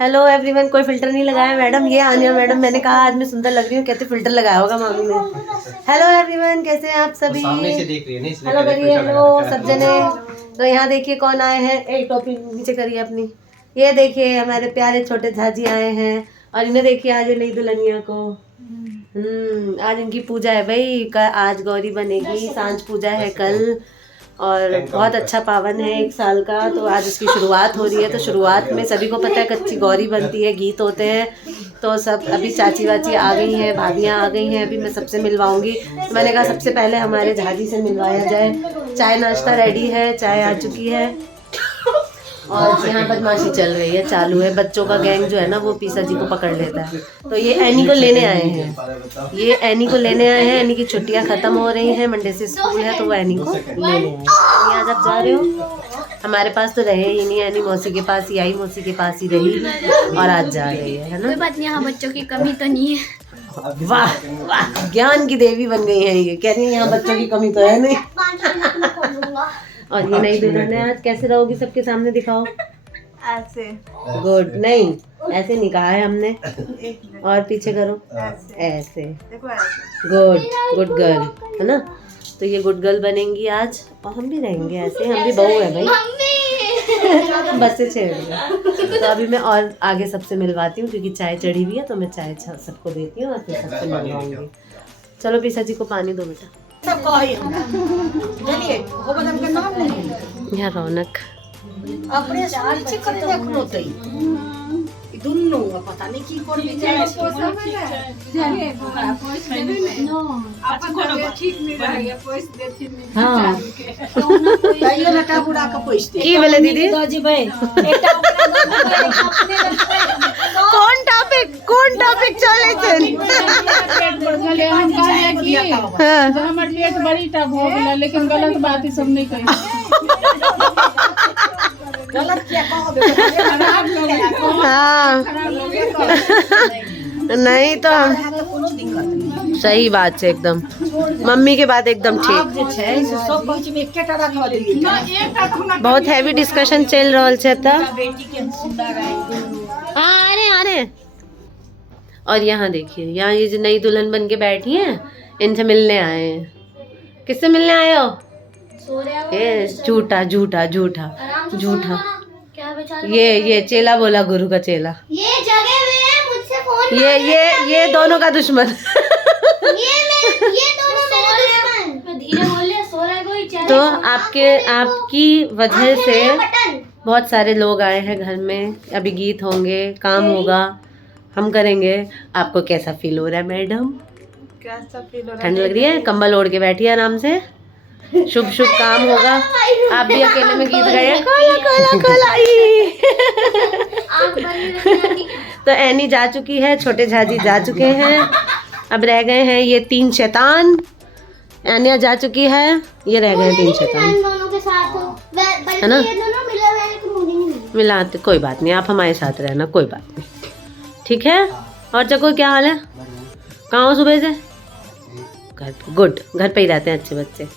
Hello everyone. कोई filter नहीं लगाया मैडम, ये आनिया मैडम। मैंने कहा आज मैं सुंदर लग रही हूँ, कहते फिल्टर लगाया होगा मामी ने। हेलो एवरीवन, कैसे हैं आप सभी? सामने से देख रही है ना, इसलिए हेलो करिए, हेलो सब जने। जने। तो यहाँ देखिए कौन आए हैं। एक टॉपिक नीचे करिए अपनी। ये देखिए हमारे प्यारे छोटे झाजी आए हैं। और इन्हें देखिए आज नई दुल्हनिया को। आज इनकी पूजा है भाई। आज गौरी बनेगी, सांझ पूजा है कल। और बहुत अच्छा पावन है 1 साल का, तो आज उसकी शुरुआत हो रही है। तो शुरुआत में सभी को पता है कच्ची गौरी बनती है, गीत होते हैं। तो सब अभी चाची वाची आ गई हैं, भाभियाँ आ गई हैं। अभी मैं सबसे मिलवाऊंगी। तो मैंने कहा सबसे पहले हमारे झाजी से मिलवाया जाए। चाय नाश्ता रेडी है, चाय आ चुकी है। और यहाँ बदमाशी चल रही है, चालू है। बच्चों का गैंग जो है ना वो पीसा जी को पकड़ लेता है। तो ये एनी को लेने आए हैं। ये एनी को लेने आए हैं। एनी की छुट्टियाँ खत्म हो रही हैं, मंडे से स्कूल है, तो वो एनी को लेने आए हैं। एनी आज आप जा रहे हो? हमारे पास तो रहे ही नहीं। एनी मौसी के पास ही आई, मौसी के पास ही रही और आज जा रही है ना। कोई बात नहीं, यहाँ बच्चों की कमी तो नहीं है। वाह वाह, ज्ञान की देवी बन गई है ये। कह रही है यहाँ बच्चों की कमी तो है नहीं। और ये नई दुल्हन है। आज कैसे रहोगी सबके सामने, दिखाओ। ऐसे गुड, नहीं ऐसे नहीं कहा है हमने। और पीछे करो, ऐसे। देखो ऐसे। गुड, गुड गर्ल है ना। तो ये गुड गर्ल बनेंगी आज। और हम भी रहेंगे ऐसे, हम भी बहू है भाई। बस से छेड़ दो। तो अभी मैं और आगे सबसे मिलवाती हूँ, क्योंकि चाय चढ़ी हुई है। तो मैं चाय सबको देती हूँ और फिर सबसे मिलवाऊंगी। चलो पीसा जी को पानी दो बेटा। यहाँ रौनक अपने नीचे करे देखलो तई दुन्नु पता नहीं की करबे जाय ठीक नहीं रहेगा, पैसे देती नहीं। हाँ ताइयो लटा बुड़ा के पैसे की बोले दीदी? कौन टॉपिक चले थे? हमर पेट बड़ी टा हो गेला, लेकिन गलत बात ई सब नहीं कही। गलत क्या कहो खराब लोग हाँ खराब लोग नहीं तो हम तो कोनो दिक्कत नहीं। सही बात है एकदम। मम्मी के बात एकदम आप ठीक। जे छै से सब बीच में एकेटा रखवा दिए ना एक टा खुना बहुत हैवी डिस्कशन चल रहा है त। बेटी के सुंदर है। हाँ अरे। और यहाँ देखिए, यहाँ ये जो नई दुल्हन बन के बैठी हैं, इनसे मिलने आए हैं। किससे मिलने आए हो? ये झूठा झूठा झूठा झूठा। क्या बेचारा? ये चेला बोला, गुरु का चेला। ये जगह में है, मुझसे फोन ये दोनों का दुश्मन। ये दोनों मेरे दुश्मन। धीरे बोलिए, सो रहा है कोई। तो आपकी वजह से बहुत सारे लोग आए हैं घर में। अभी गीत होंगे, काम होगा, हम करेंगे। आपको कैसा फील हो रहा है मैडम? कैसा फील हो रहा ठंड लग रही है? कंबल ओढ़ के बैठिए आराम से। शुभ शुभ काम होगा। आप भी अकेले में गीत गाइए, कोला कोला कोलाई। तो एनी जा चुकी है, छोटे झाजी जा चुके हैं। अब रह गए हैं ये 3 शैतान। एनिया जा चुकी है, ये रह गए हैं 3 शैतान, दोनों के साथ हो, है ना? ये दोनों मिले हुए हैं, लेकिन मुझे नहीं मिले। मिलाते कोई बात नहीं, आप हमारे साथ रहना, कोई बात नहीं, ठीक है। और चको क्या हाल है? कहाँ हो सुबह से? घर। गुड, घर पे ही रहते हैं अच्छे बच्चे।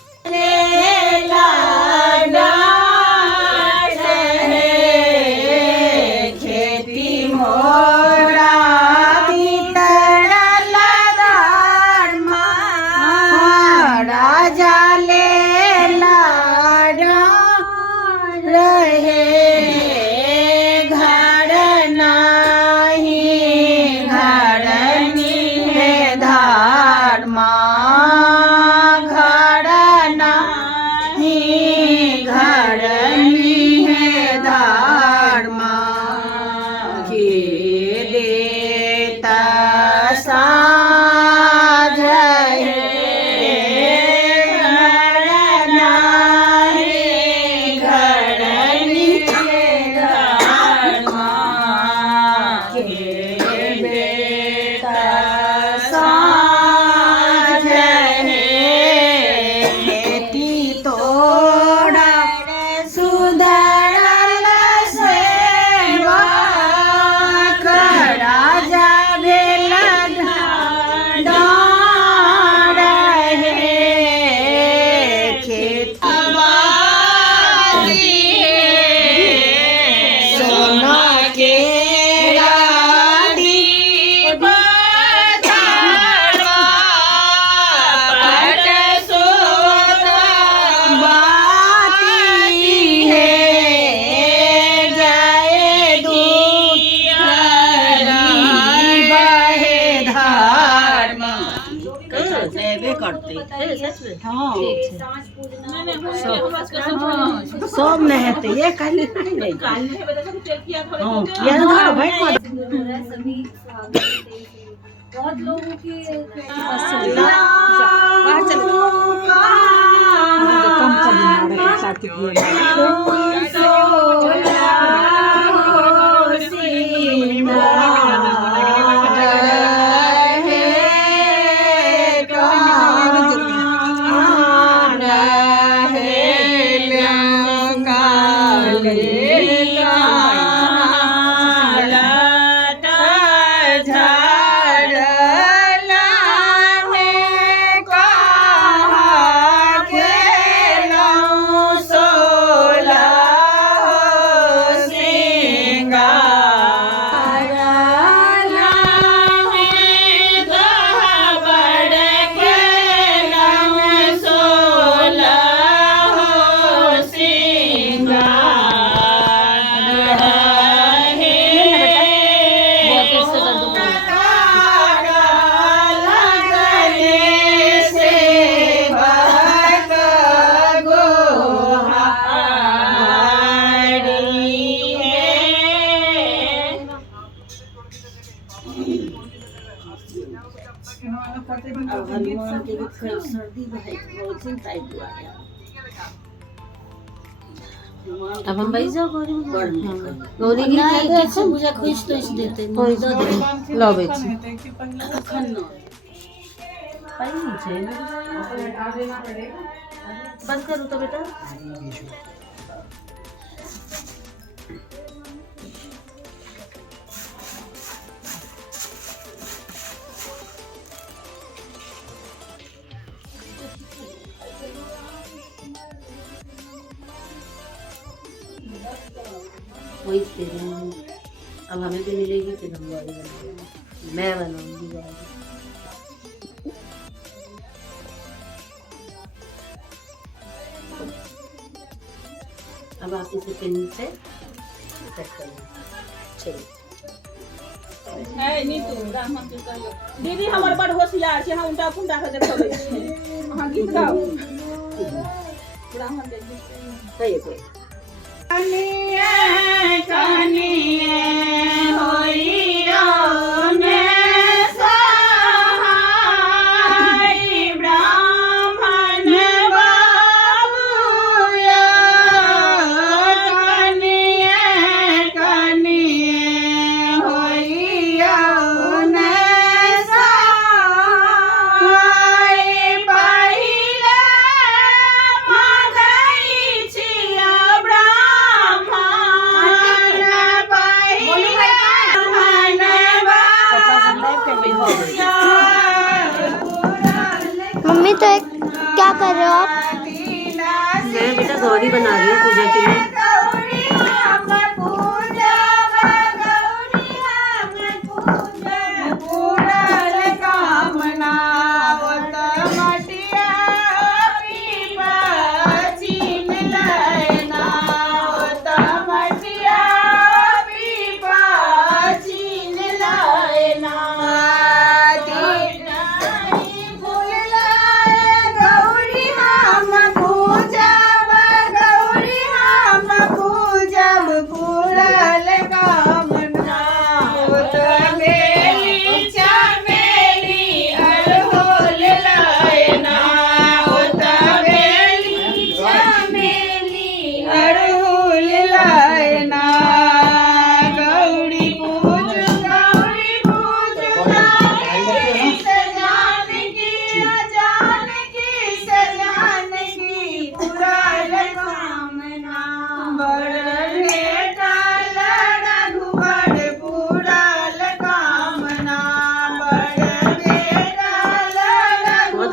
होते सच में हाँ सब सब नहाते ये काले नहीं हाँ यार घर बैठ मत सभी बहुत लोगों की बाहर चले कम कर देना कार्तिक हनुमान के भी सर्दी बहुत टाइट हुआ है अब हम भाई जाओ गौरी गौरी की कैसे मुझे खुश तो इस देते लो बेची बंद करो तो बेटा वही दे रहे हैं अब हमें भी मिलेगी फिर हम गौरी बनाएंगे मैं बनाऊंगी गौरी अब आप इसे पिन से सेट कर लें चलिए दीदी हमारे बड़ होशियार छे हम उनका फुंडा के देखबै छी अहाँ गीत गाओ ब्राह्मण के गीत सही है कनिए होइयो ने सहाय ब्राह्मण बाबूया कनिए होइयो ने सहाय पहिले मांगै छिया मम्मी तो क्या कर रहे हो आप? मैं बेटा गौरी बना रही हूँ पूजा के लिए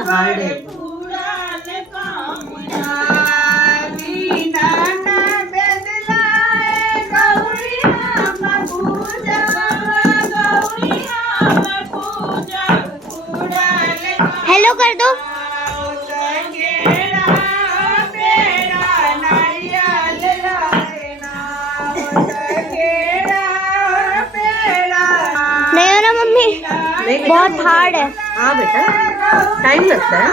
हार्ड है हेलो कर दो। नहीं हो ना मम्मी, बहुत हार्ड है। हाँ बेटा टाइम लगता है,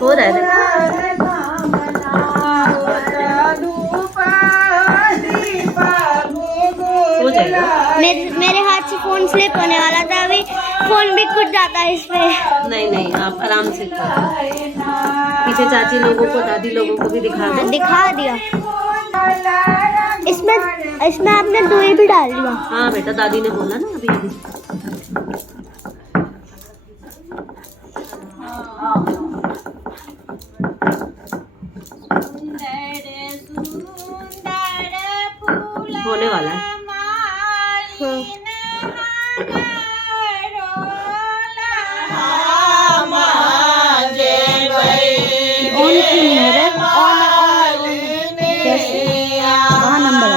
हो रहा है देखो। हो जाएगा। मेरे हाथ से फोन स्लिप होने वाला था, अभी फोन भी कुछ जाता है इस पे। नहीं नहीं, आप आराम से करो। पीछे चाची लोगों को, दादी लोगों को भी दिखा दो। दिखा दिया। इसमें आपने दूध भी डाल दिया। हाँ बेटा, दादी ने बोला ना अभी अभी। होने वाला है। ऑन क्यों है रे? ऑन कैसे? कहाँ नंबर आ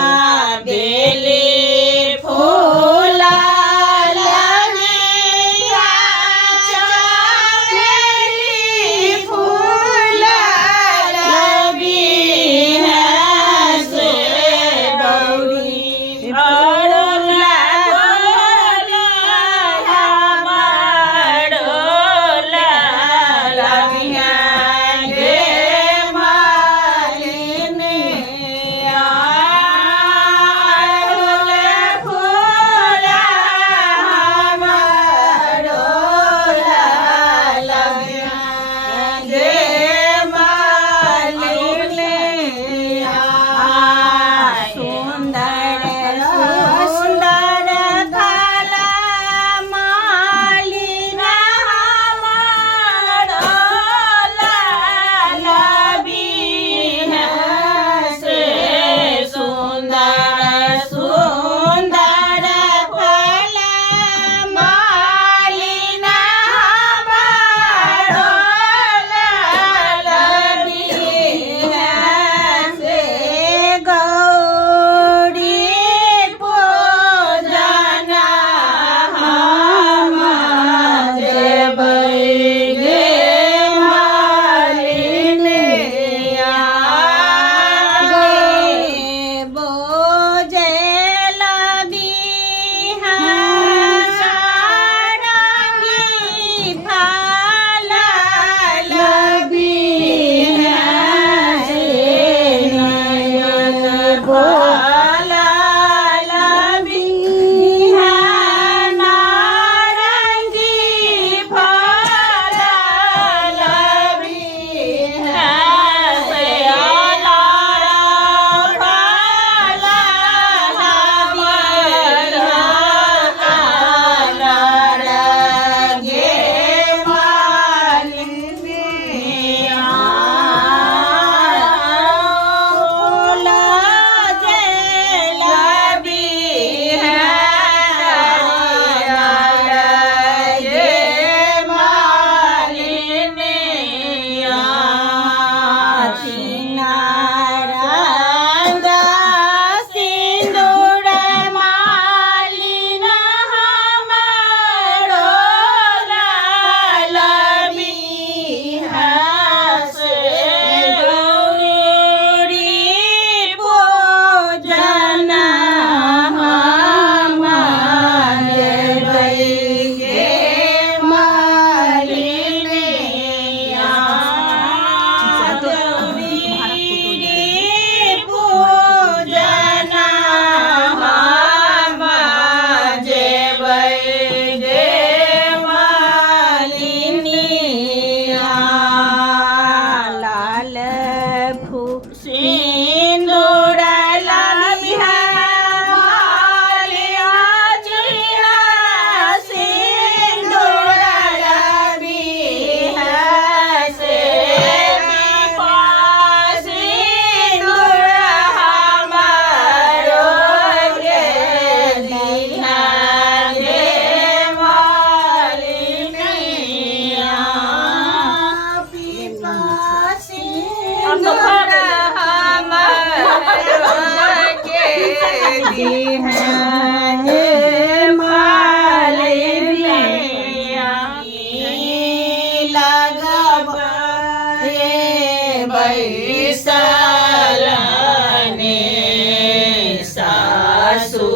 सासू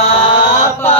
आपा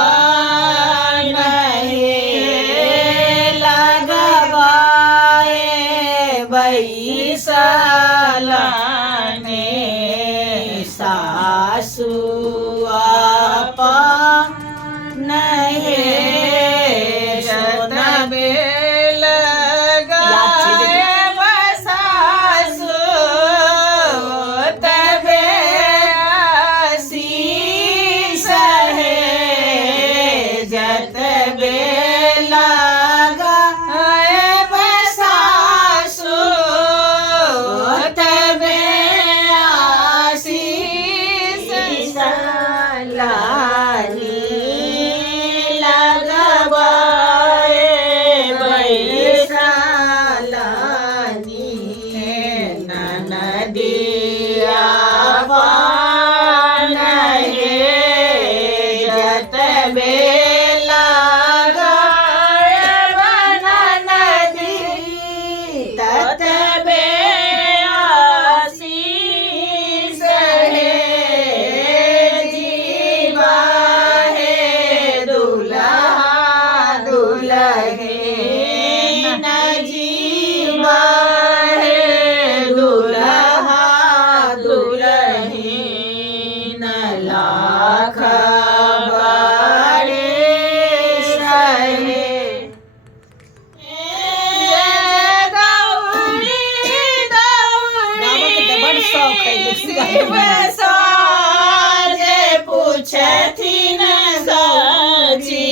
साजे पूछथिन सची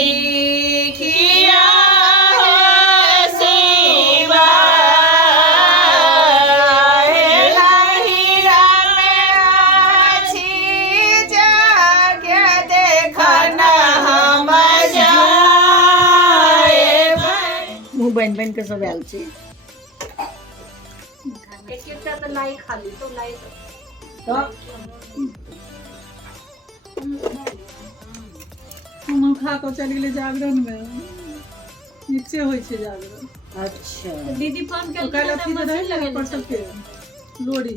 किया शिवा लहिरा में आछी जागे देखना हम जाए। मुँह बन बन के सब आयल छी। एक-एकटा तो लाई खाली तो लाई हम खा के चलि गेलै जागरण में, नीचे होइ छै जागरण। अच्छा दीदी फोन तो काल्हि अथी तऽ रहै लगे पर सबके लोड़ी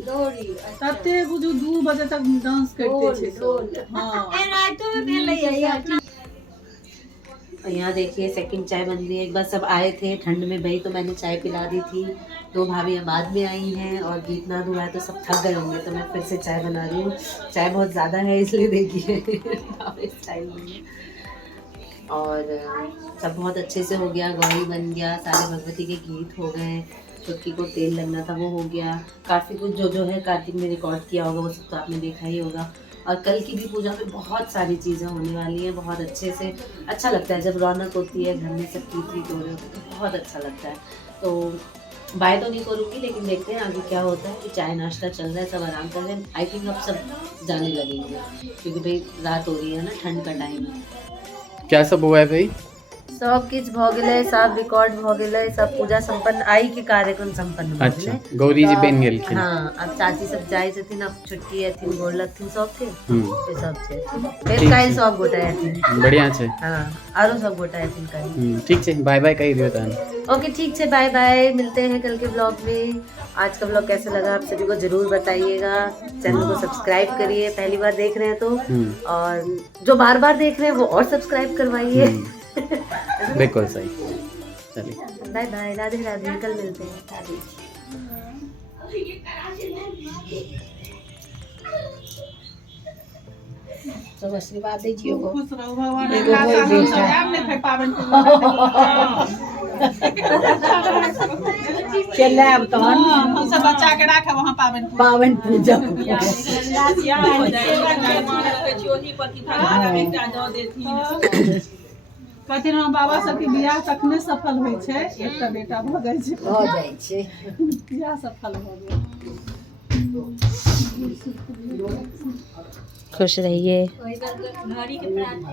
तते बुझू 2 बजे तक डांस करते छै सब। हाँ रातों में भेलैया यहाँ देखिए सेकंड चाय बन रही है। एक बार सब आए थे ठंड में भाई, तो मैंने चाय पिला दी थी। 2 भाभियाँ बाद में आई हैं और गीतनाद हुआ है तो सब थक गए होंगे, तो मैं फिर से चाय बना रही हूँ। चाय बहुत ज़्यादा है इसलिए देखिए स्टाइल में। और सब बहुत अच्छे से हो गया। गौरी बन गया, सारे भगवती के गीत हो गए, चुटकी को तेल लगना था वो हो गया। काफ़ी कुछ जो है कार्तिक में रिकॉर्ड किया होगा वो सब तो आपने देखा ही होगा। और कल की भी पूजा में बहुत सारी चीज़ें होने वाली हैं, बहुत अच्छे से। अच्छा लगता है जब रौनक होती है घर में, सब गीत वीत हो रहे होते हैं तो बहुत अच्छा लगता है। तो बाय तो नहीं करूँगी, लेकिन देखते हैं आगे क्या होता है। कि चाय नाश्ता चल रहा है, सब आराम कर रहे हैं। आई थिंक अब सब जाने लगेंगे क्योंकि भाई रात हो रही है ना, ठंड का टाइम है। क्या सब हुआ है भाई? सब किछ भ गेलै, सब रिकॉर्ड भ गेलै, सब पूजा संपन्न, आई के कार्यक्रम संपन्न भ अच्छा, गेलै। गौरी जी तो बन गेलखिन। हाँ, अब चाची सब जाय छथिन, अब छुट्टी एथिन, गोर लगथिन सबके। से सब छै। ठीक फेर छै। काल्हि सब गोटा एथिन। बढ़िया छै। हाँ, आरो सब गोटा एथिन काल्हि। ठीक छै, बाय बाय कहि दियो तहन। ओके ठीक है, बाय बाय, मिलते हैं कल के ब्लॉग में। आज का ब्लॉग कैसा लगा आप सभी को जरूर बताइएगा। चैनल को सब्सक्राइब करिए पहली बार देख रहे हैं तो, और जो बार बार देख रहे हैं वो और सब्सक्राइब करवाइए। बिल्कुल सही। चलिए बाय बाय, राधे राधे, कल मिलते हैं। सब आशीर्वाद दीजिए गो। खुश रहो भगवान। एगो बोल हम दे। सब आएब ने फेर पाबनि चलाब तहन हम सब बच्चा के राखब वहाँ पाबनि पावन पूजा कहथिन हम बाबा सबके बियाह तखने सफल होइ छै, एकटा बेटा भऽ जाइ छै, हो जाइ छै। बियाह सफल भऽ गेल। खुश रहिए। घड़ी के प्रार्थना